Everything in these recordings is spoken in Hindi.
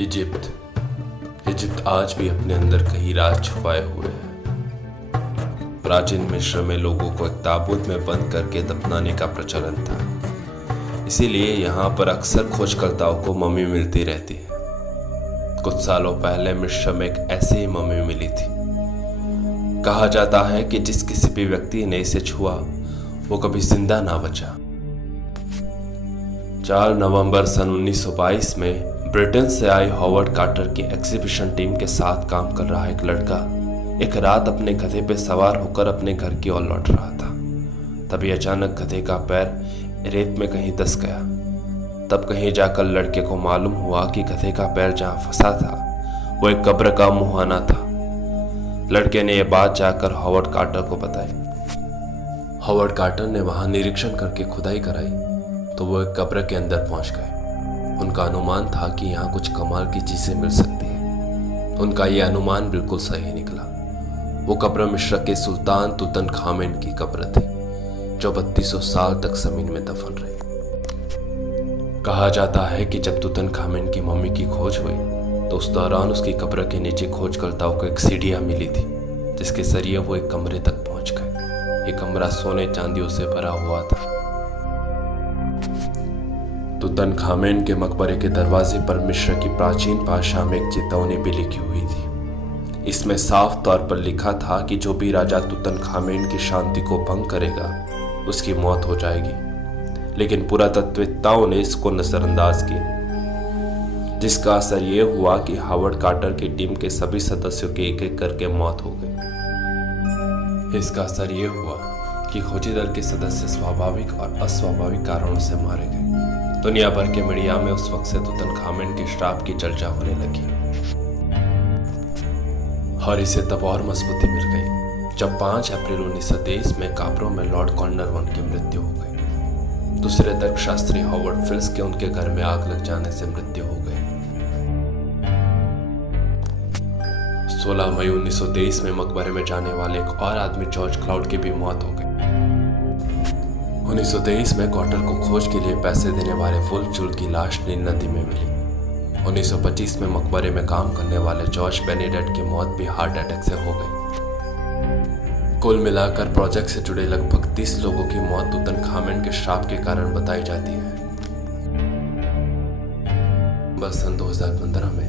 इजिप्ट आज भी अपने अंदर कहीं राज छुपाए हुए है। प्राचीन मिस्र में लोगों को एक ताबूत में बंद करके दफनाने का प्रचलन था। इसीलिए यहाँ पर अक्सर खोजकर्ताओं को मम्मी मिलती रहती है। कुछ सालों पहले मिस्र में एक ऐसी ही मम्मी मिली थी। कहा जाता है कि जिस किसी भी व्यक्ति ने इसे छुआ वो कभी जिंदा ना बचा। 4 नवंबर सन 1922 में ब्रिटेन से आई हॉवर्ड कार्टर की एग्जीबिशन टीम के साथ काम कर रहा एक लड़का एक रात अपने गधे पे सवार होकर अपने घर की ओर लौट रहा था। तभी अचानक गधे का पैर रेत में कहीं दस गया। तब कहीं जाकर लड़के को मालूम हुआ कि गधे का पैर जहाँ फंसा था वो एक कब्र का मुहाना था। लड़के ने यह बात जाकर हॉवर्ड कार्टर को बताई। हॉवर्ड कार्टर ने वहां निरीक्षण करके खुदाई कराई तो वो एक कब्र के अंदर पहुंच गए। उनका अनुमान था कि यहाँ कुछ कमाल की चीजें मिल सकती हैं। उनका यह अनुमान बिल्कुल सही निकला। वो कब्र मिस्र के सुल्तान तुतनखामेन की कब्र थी जो 3200 साल तक जमीन में दफन रही। कहा जाता है कि जब तुतनखामेन की मम्मी की खोज हुई तो उस दौरान उसकी कब्र के नीचे खोजकर्ताओं को एक सीढ़ियां मिली थी जिसके जरिए वो एक कमरे तक पहुंच गए। ये कमरा सोने चांदियों से भरा हुआ था। तुतनखामेन के मकबरे के दरवाजे पर मिस्र की प्राचीन भाषा में एक चेतावनी भी लिखी हुई थी। इसमें साफ तौर पर लिखा था कि जो भी राजा तुतनखामेन की शांति को भंग करेगा उसकी मौत हो जाएगी। लेकिन पुरातत्ववेत्ताओं ने इसको नजरअंदाज किया, जिसका असर यह हुआ कि हॉवर्ड कार्टर की टीम के सभी सदस्यों की एक एक करके मौत हो गई। इसका असर यह हुआ कि खोजी दल के सदस्य स्वाभाविक और अस्वाभाविक कारणों से मारे गए। दुनिया भर के मीडिया में उस वक्त से तुतनखामेन के श्राप की चर्चा होने लगी और इसे तब और मजबूती मिल गई जब 5 अप्रैल 1923 में काबरो में लॉर्ड कॉर्नरवन की मृत्यु हो गई। दूसरे तर्कशास्त्री हॉवर्ड फिल्स के उनके घर में आग लग जाने से मृत्यु हो गई। 16 मई 1923 में मकबरे में जाने वाले एक और आदमी जॉर्ज क्लाउड की भी मौत हो गई। 1923 में कॉटर को खोज के लिए पैसे देने वाले वुल्फ जूल की लाश नील नदी में मिली। 1925 में मकबरे में काम करने वाले जॉर्ज बेनेडिक्ट की मौत भी हार्ट अटैक से हो गई। कुल मिलाकर प्रोजेक्ट से जुड़े लगभग 30 लोगों की मौत तुतनखामेन के श्राप के कारण बताई जाती है। बस सन 2015 में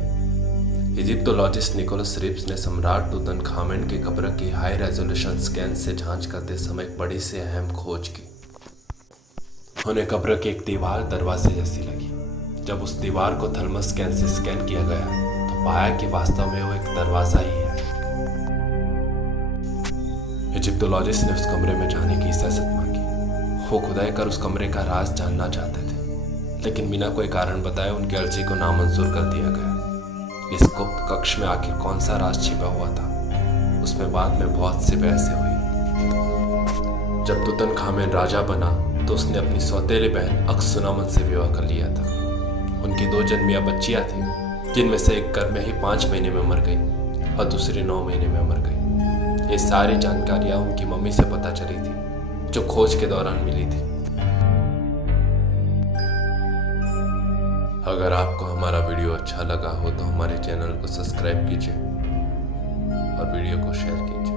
इजिप्टोलॉजिस्ट निकोलस रिप्स ने सम्राट तुतनखामेन की कब्र की हाई रेजोल्यूशन स्कैन से जांच करते समय एक बड़ी से अहम खोज की। उन्हें कब्र की एक दीवार दरवाजे जैसी लगी। जब उस दीवार को थर्मल स्कैन से स्कैन किया गया तो पाया कि वास्तव में वो एक दरवाजा ही है। इजिप्टोलॉजिस्ट ने उस कमरे में जाने की इजाजत मांगी। वो खुदाई कर उस कमरे का राज जानना चाहते थे, लेकिन बिना कोई कारण बताए उनकी अर्जी को नामंजूर कर दिया गया। इस गुप्त कक्ष में आखिर कौन सा राज छिपा हुआ था, उसमें बाद में बहुत सी बहसें हुई। जब तुतनखामेन राजा बना तो उसने अपनी सौतेली बहन अक्सुनामन से विवाह कर लिया था। उनकी 2 जन्मिया बच्चियां थीं, जिनमें से एक गर्भ में ही 5 महीने में मर गई और दूसरी 9 महीने में मर गई। ये सारी जानकारियां उनकी मम्मी से पता चली थी जो खोज के दौरान मिली थी। अगर आपको हमारा वीडियो अच्छा लगा हो तो हमारे चैनल को सब्सक्राइब कीजिए और वीडियो को शेयर कीजिए।